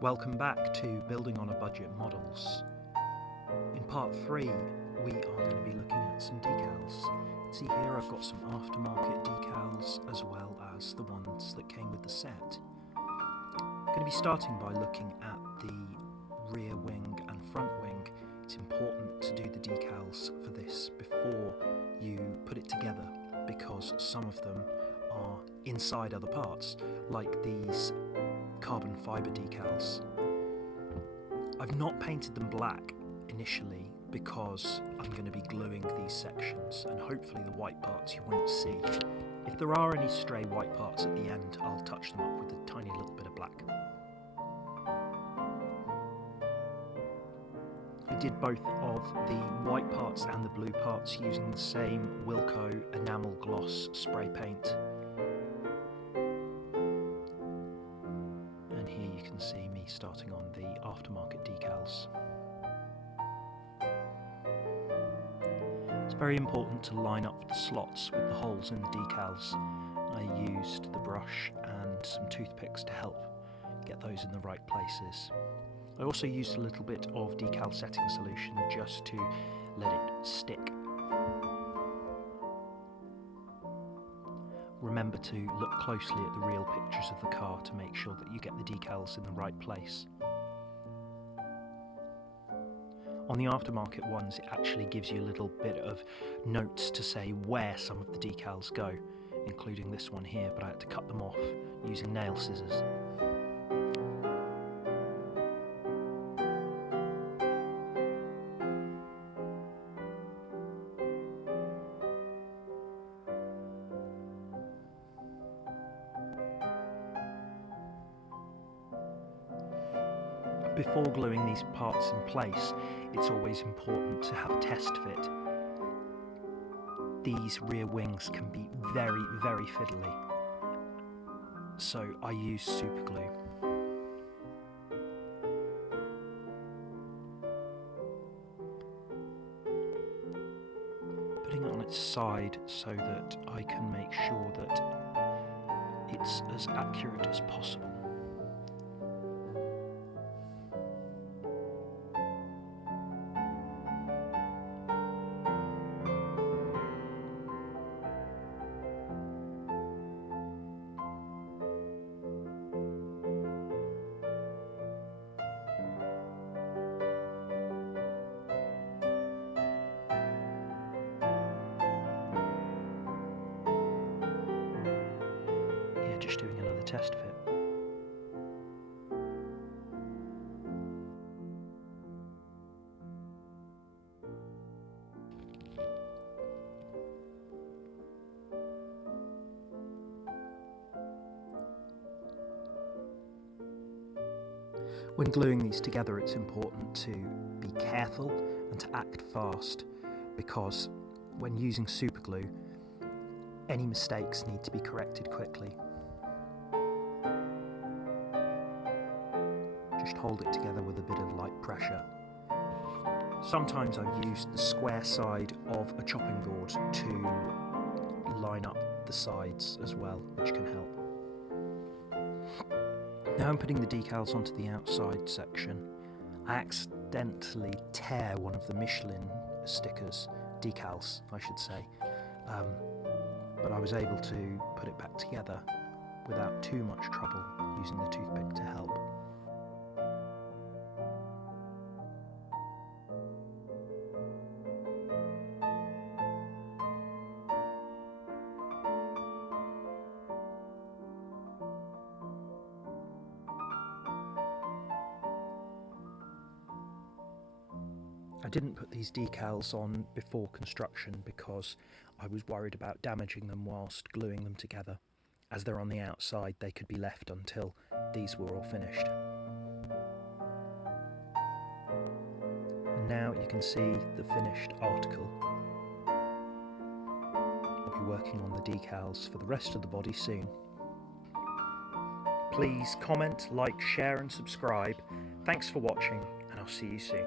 Welcome back to Building on a Budget Models. In part 3 we are going to be looking at some decals. See here I've got some aftermarket decals as well as the ones that came with the set. I'm going to be starting by looking at the rear wing and front wing. It's important to do the decals for this before you put it together because some of them are inside other parts, like these carbon fibre decals. I've not painted them black initially because I'm going to be gluing these sections, and hopefully the white parts you won't see. If there are any stray white parts at the end, I'll touch them up with a tiny little bit of black. I did both of the white parts and the blue parts using the same Wilko enamel gloss spray paint. And here you can see me starting on the aftermarket decals. It's very important to line up the slots with the holes in the decals. I used the brush and some toothpicks to help get those in the right places. I also used a little bit of decal setting solution just to let it stick. Remember to look closely at the real pictures of the car to make sure that you get the decals in the right place. On the aftermarket ones, it actually gives you a little bit of notes to say where some of the decals go, including this one here, but I had to cut them off using nail scissors. Before gluing these parts in place, it's always important to have a test fit. These rear wings can be very, very fiddly, so I use super glue. Putting it on its side so that I can make sure that it's as accurate as possible. Just doing another test fit. When gluing these together, it's important to be careful and to act fast, because when using super glue, any mistakes need to be corrected quickly. Just hold it together with a bit of light pressure. Sometimes I've used the square side of a chopping board to line up the sides as well, which can help. Now I'm putting the decals onto the outside section. I accidentally tear one of the Michelin stickers, decals I should say, but I was able to put it back together without too much trouble using the toothpick to help. I didn't put these decals on before construction because I was worried about damaging them whilst gluing them together. As they're on the outside, they could be left until these were all finished. And now you can see the finished article. I'll be working on the decals for the rest of the body soon. Please comment, like, share and subscribe. Thanks for watching, and I'll see you soon.